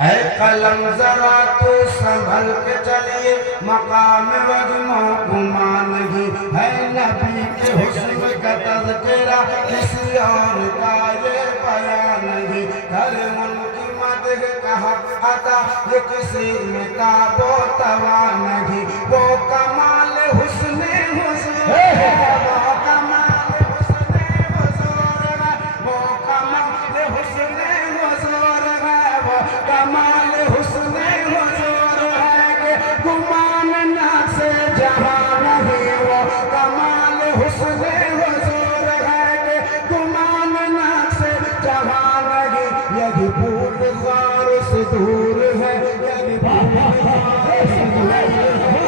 है कलम जरा तो संभल के चलिए, मकाम वगमा गुमान नहीं है, नबी के हुस्न का तज़किरा किसी और का ये बयान नहीं। घर उनकी मदह कहा अता ये किसी में का वो तवा नहीं, वो कमाल हुस्न हुज़ूर है, वो कमाल हुस्न हुज़ूर है, वो कमाल हुस्न हुज़ूर है, वो कमाल हुस्न हुज़ूर है कि गुमान ना से जहां नहीं, वो कमाल हुस्न हुज़ूर है कि गुमान ना से जहां नहीं। यदि भूल ख्वार से दूर है, यदि भूल ख्वार से दूर है,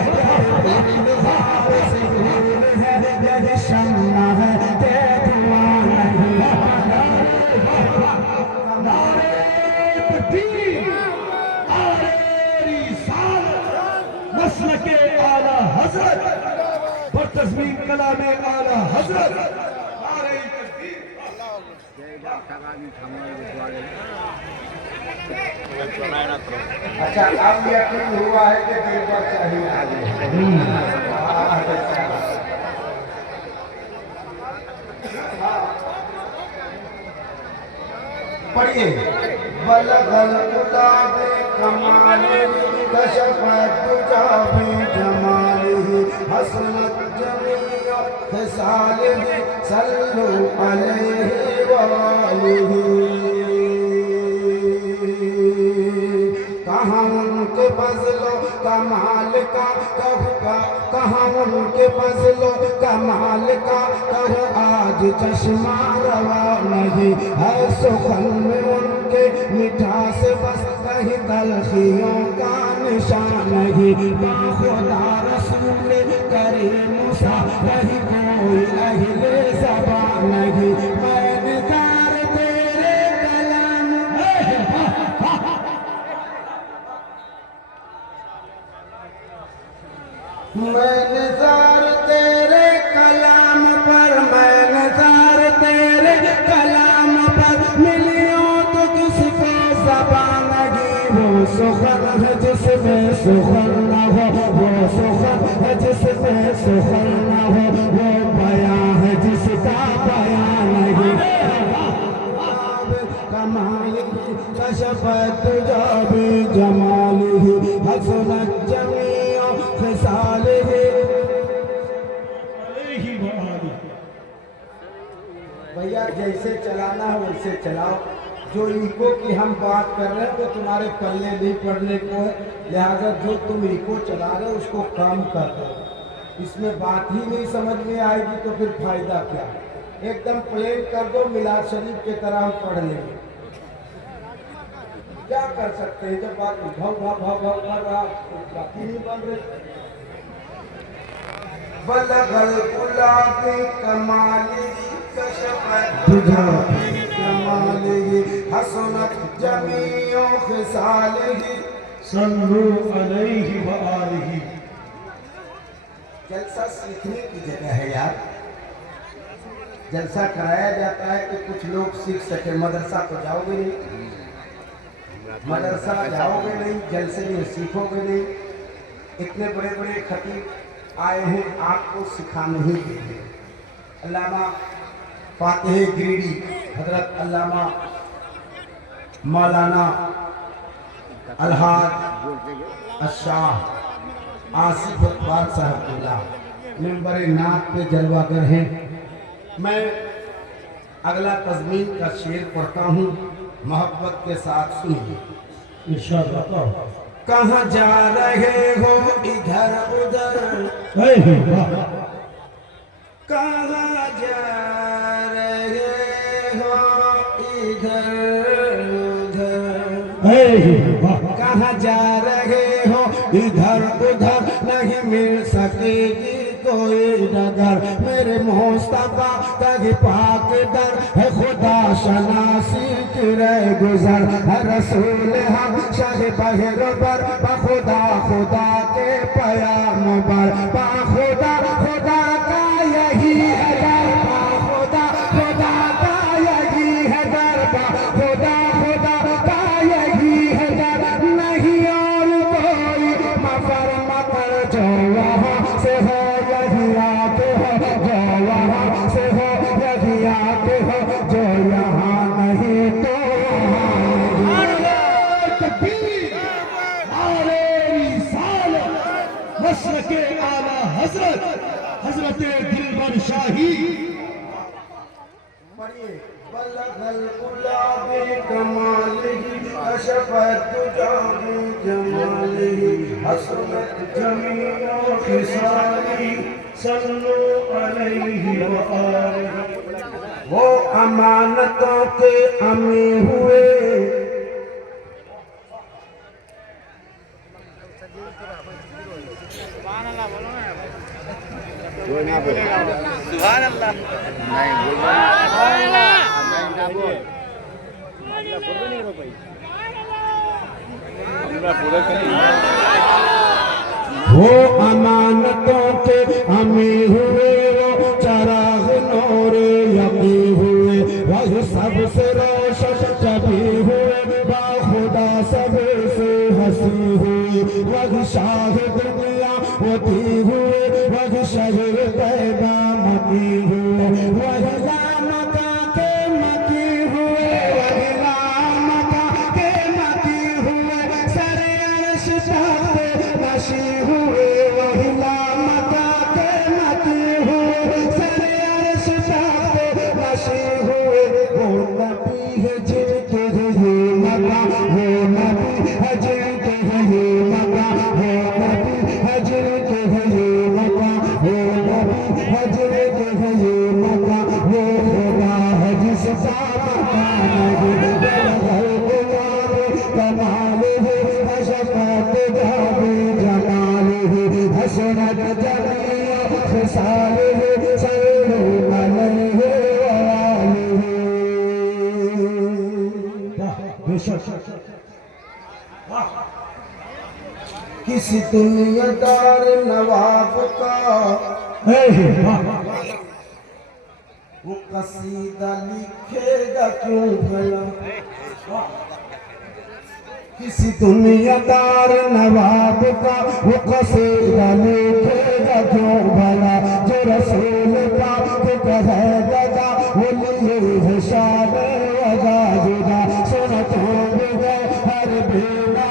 यदि ख्वार से दूर है, यदि शम्मा है ते धुआं नहीं। मसलके आला हजरत पर तस्मीर कलामे आला हजरत। अच्छा, अब यकीन हुआ है कि दिल पर चाहिए। पढ़िए, बलगल गुलाब कमाल कशफत तुजाबी जमाली हसनत जमीअ खिसालिही सल्लु अलैहि वालिही। कहाँ उनके फजलो कमाल का कहूँगा, कहाँ उनके फजलो कमाल का कहूँ आज चश्मा रवा नहीं है, सुखन में उनके मिठास बस कहीं तलखियों का निशान नहीं। खुदा रसूल करीम सा कहीं कोई अहले ज़बान नहीं। मैं निगार तेरे कलाम मैं निज़ार तेरे कलाम पर, मैं निज़ार तेरे कलाम पर, मिलियों तो किसी को ज़बान नहीं। वो सुखन है जिसमें सुखन न हो, वो सुखन है जिसमें सुखन न हो, वो बयां है जिसका बयां नहीं। कमाल कशफत तुजाबी जमालिही हसनत जमीअ खिसालिही। भैया जैसे चलाना है वैसे चलाओ, जो इको की हम बात कर रहे हैं वो तुम्हारे पल्ले नहीं पड़ने को है, लिहाजा जो तुम इको चला रहे हो उसको कम कर दो। इसमें बात ही नहीं समझ में आएगी तो फिर फायदा क्या। एकदम प्लेन कर दो, मिलाद शरीफ की तरह हम पढ़ लेंगे। क्या कर सकते हैं, जब बात भाव भाव भाव भाव कर रहा तो बात ही नहीं बन रही। बलगल गुलाबी कमाली कशफत तुजाबी जमालिही हसनत जमीअ खिसालिही सल्लु अलैहि व आलिही। जलसा सीखने की जगह है यार, जलसा कराया जाता है कि कुछ लोग सीख सके। मदरसा तो जाओगे नहीं, मदरसा जाओगे नहीं, जलसे में सीखोगे नहीं। इतने बड़े बड़े खतीब आए हैं, आपको सिखाने ही देंगे। अल्लामा फातिह गिरिडी हजरत अल्लामा मौलाना अलहाज अशाह आसिफ इकबाल साहब मेंबर नात पे जलवागर हैं। मैं अगला तज़मीन का शेर पढ़ता हूँ, मोहब्बत के साथ सुनिए। इंशाअल्लाह। कहाँ जा रहे हो इधर उधर, कहाँ जा रहे हो इधर उधर, कहाँ जा रहे हो इधर उधर, नहीं मिल सकेगी कोई डगर। मेरे मुस्तफा तक पाक दर है, खुदा शनासी की रह गुजर है। रसूल हम शाह बहरबर बखुदा खुदा के पयाम बर, बाखुदा खुदा का यही है दर, बाखुदा खुदा का यही है दर, बाखुदा खुदा का यही बलगल गुलाबी कमालिही कशफत जाबी जमालिही हसनत जमीओ खिसाली सल्लु अलैहि व आलिही। वो अमानतों के अमी हुए, सुभान अल्लाह नहीं बोल वो अमानतों के अमी हुए, वो चराग नूरे यकी हुए, वह सबसे रोशन जबी हुए, बाखुदा सबसे हंसी हुई, वह शाह दुनिया होती हुए, वह शहर तैबा मकी हुए, वह लामका के मकी हुए, वह लामका के मकी हुए, सरे अर्श पे नशी हुए, वह लामका के मकी हुए, सरे अर्श पे नशी हुए। वो नबी है जिनके है ये मका, वो नबी है जिनके है ये मका, वो नबी है जिनके है ये मका, वो नबी है जिनके है ये मका, वो खुदा है जिसका मका नहीं बलगल गुलाबी कमालिही कशफत जाबी जमालिही हसनत जमीओ खिसालिही सल्लु अलैहि व आलिही। बेशक किसी दुनियादार नवाब का वो कसीदा लिखेगा क्यों भला, किसी दुनियादार नवाब का वो कसीदा लिखेगा क्यों भला, जो रसूल पाक का है गदा वो लिए है शान वजा जुदा, सुनत होंगे हर बेनवा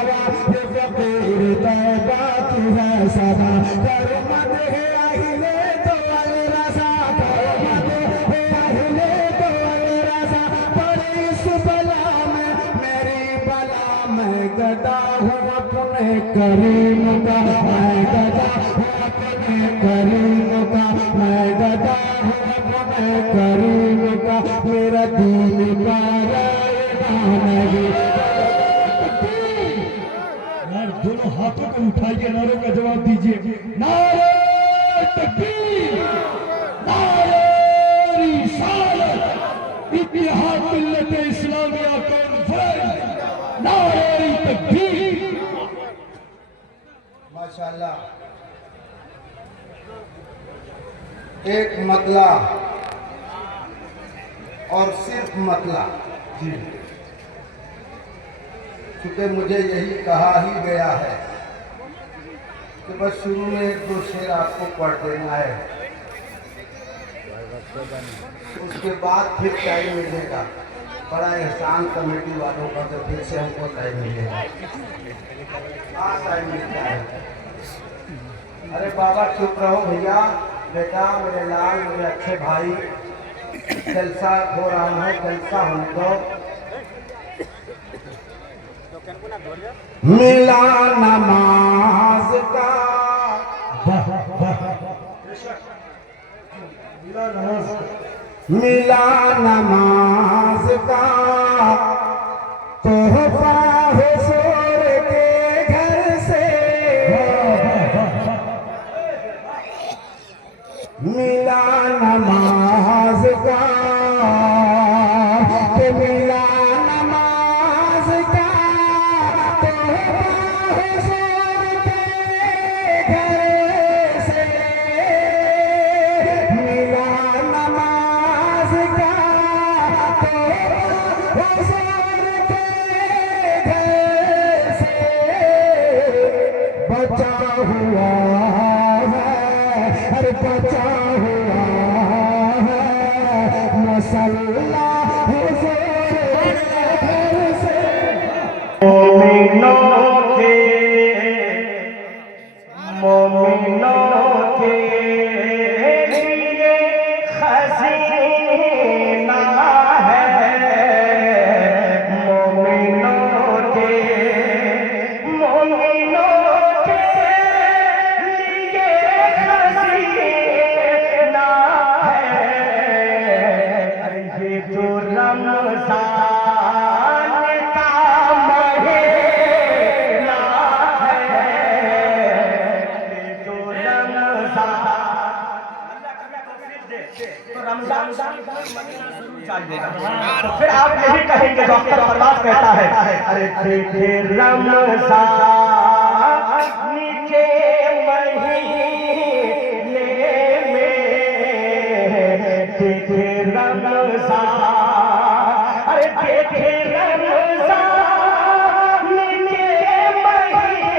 ये फकीर तैबा की है सदा, करमत है अहले तो अल रज़ा, करमत है अहले तो अल रज़ा, पड़ी इस बला में मेरी बला, मैं गदा हूँ अपने करीम का, मैं गदा हूँ अपने करीम का, मैं गदा हूँ अपने करीम का, मेरा दीन प्यारा नहीं। यार दोनों हाथों को उठाइए, नारों का जवाब दीजिए। नारे तकबीर, नारे रिसालत, इत्तेहाद मिल्लत इस्लामिया कॉन्फ्रेंस, नारे तकबीर। माशाअल्लाह, एक मतला और सिर्फ मतला जी, क्योंकि मुझे यही कहा ही गया है कि बस शुरू में एक दो शेर आपको पढ़ देना है, उसके बाद फिर टाइम मिलेगा। बड़ा एहसान कमेटी वालों का, तो फिर से हमको टाइम मिलेगा। हाँ टाइम मिलता है। अरे बाबा चुप रहो भैया, बेटा मेरे लाल मेरे अच्छे भाई, जलसा हो रहा है, जलसा हमको मिला नमाज का, मिला नमाज का तोहफा हुजूर के घर से, मिला नमाज का, मिला नमाज का तोहफा हुजूर के घर से, मिला नमाज का तोहफा हुजूर के घर से, बचा हुआ है, बचा हुआ है मसल्ला हुजूर के घर से। मोमिनों के लिए खज़ीना आप यही कहेंगे जो अख्तर फरमाद कहता है, अरे देखे रमज़ान के महीने में, देखे रमज़ान, अरे देखे रमज़ान के महीने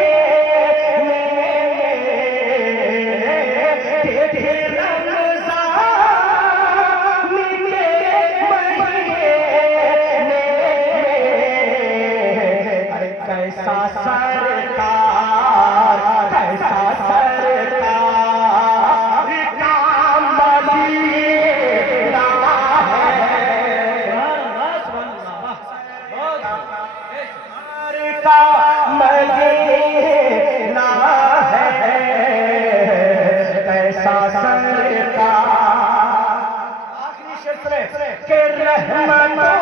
में, देखे रमज़ान कैसा सरकार, कैसा सरकार का मदीना है, का मदीना है, कैसा सरकार। आखिरी शेर सुने के रहमतों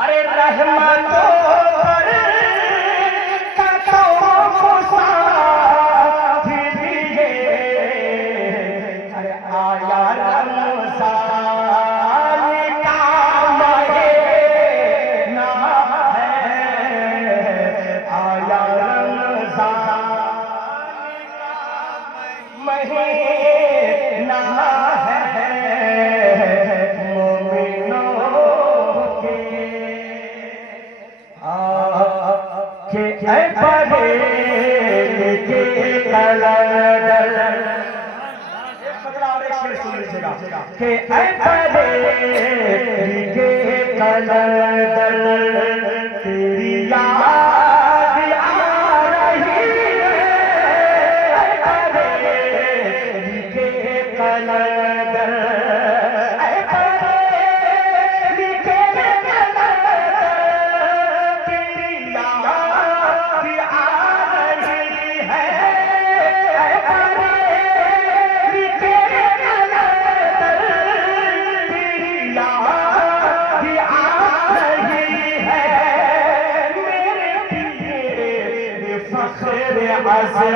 अरे रहमतों पर कतों को साथ दिए, अरे आया रमज़ान का महीना है, आया रमज़ान का महीना है, के ऐ बड़े के कलंदर, एक बदला और एक शेर सुन लीजिएगा, के ऐ बड़े के कलंदर तेरी याद आ रही है, ऐ बड़े के कलंदर, ऐ बड़े के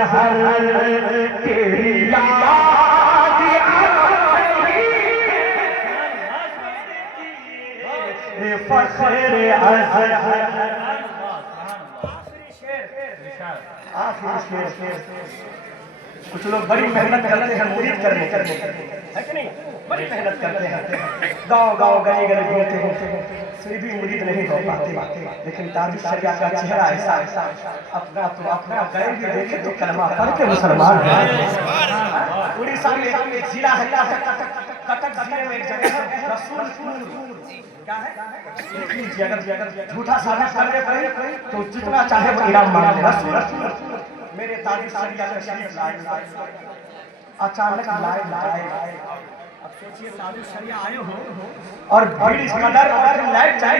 अज़हर तेरी याद फख्र अज़हर। आखिरी शेर, कुछ लोग बड़ी मेहनत करते हैं मुरीद करने है कि नहीं, बड़ी मेहनत करते हैं, गांव गांव गली गली घूमते हैं, फिर भी मुरीद नहीं हो पाते। लेकिन ताजुल शरिया का चेहरा ऐसा अपना गैर भी देखे तो कलमा पढ़ के मुसलमान है। उड़ीसा में एक जिला है, कटक जिले में एक जगह है रसूलपुर, क्या है, अगर झूठा साबित करने पर तो जितना चाहे वो इनाम मांग ले। रसूलपुर मेरे ताजुल शरिया का शरीफ अचानक लाइट, अब सोचिए ताजुल शरिया आए हो और भीड़ इस कदर अगर लाइट जाए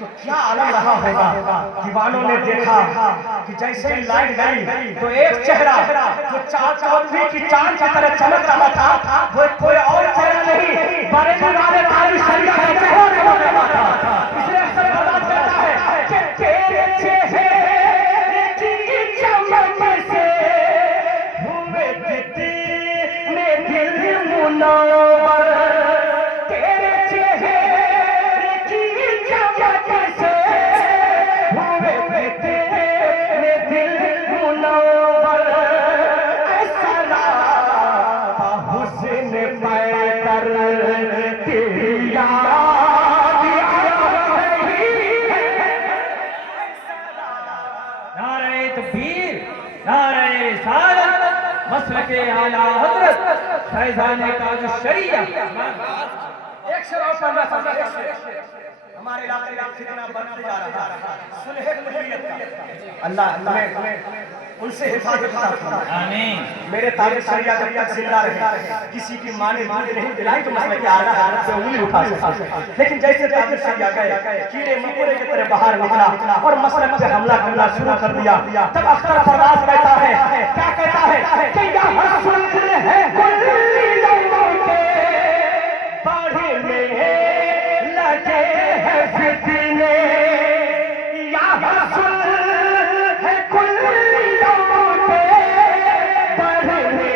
तो क्या आलम रहा होगा। दीवानों ने देखा कि जैसे ही लाइट गई तो एक चेहरा जो चौधरी की चांद की तरह चमक रहा था, वो कोई और चेहरा नहीं, बड़े वाले ताजुल शरिया का चेहरा होने वाला था। इसलिए अक्सर बात करता है कि तेरे चेहरे की चमक से हुए जितने दिल मुनव्वर, तेरे चेहरे की चमक से हुए जितने दिल मुनव्वर, ऐसा हुस्न पैकर तेरी याद मसलके आला हज़रत फैज़ाने ताजुल शरिया। एक शेर और पढ़ना था, हमारे इलाके में कितना बढ़ते जा रहा है सुलह कुल्लियत का, अल्लाह हमें उनसे हिफाजत फरमाए, आमीन। मेरे ताजुल शरिया जब तक जिंदा रहे, किसी की मां ने दूध नहीं पिलाई तो मसलके आला से उंगली उठा सकता, लेकिन जैसे ताजुल शरिया गए कीड़े मकोड़े की तरह बाहर निकला और मसलक पे हमला करना शुरू कर दिया। तब अख्तर फरमाद कहता है, क्या कहता है कि या रसूल है कुल्लियों के बढ़ने लगे हैं फितने, या रसूल है कुल्लियों के बढ़ने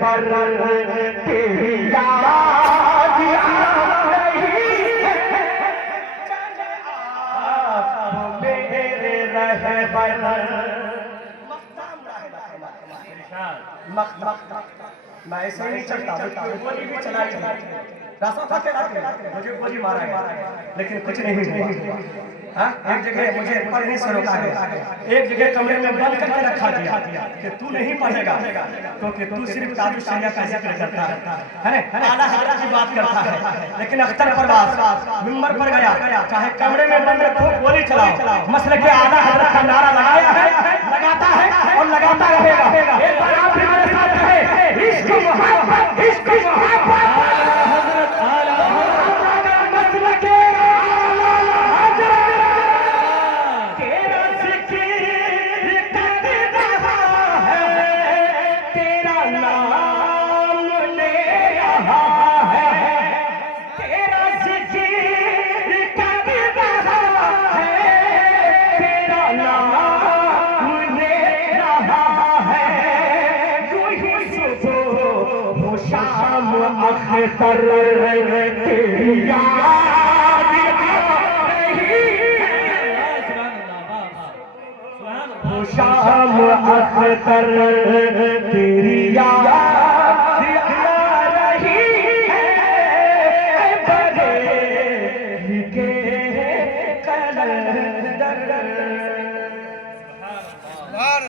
रहबर तेरी याद नहीं चले आप मेरे रहबर मैं ऐसे ही नहीं चलता, गोली भी चलाई रास्ता था के मुझे गोली मारा गया, लेकिन कुछ नहीं हुआ। हाँ, एक जगह मुझे पढ़ने से रोका गया, एक जगह कमरे में बंद करके रखा गया कि तू नहीं पढ़ेगा, क्योंकि तू सिर्फ ताजुश शरिया का जिक्र करता है ना, आला हजरत की बात करता है। लेकिन अख्तर परवाज़ मिंबर पर गया, चाहे कमरे में बंद रखो, गोली चलाओ, मसले के आला हजरत का नारा लगाया है, लगाता है और लगाता रहेगा। एक बार आप भी मेरे साथ कहें, इश्क मोहब्बत, इश्क मोहब्बत, हजरत आला मसले के आला हजरत तेरा जिक्र कर रहा है, तेरा नाम ले रहा है, तेरा जिक्र कर रहा है, तेरा नाम ले रहा है। यूं ही सुबह हो शाम अख्तर तेरी याद हो शाम अख्तर तेरी याद रही है, बड़े के कलंदर।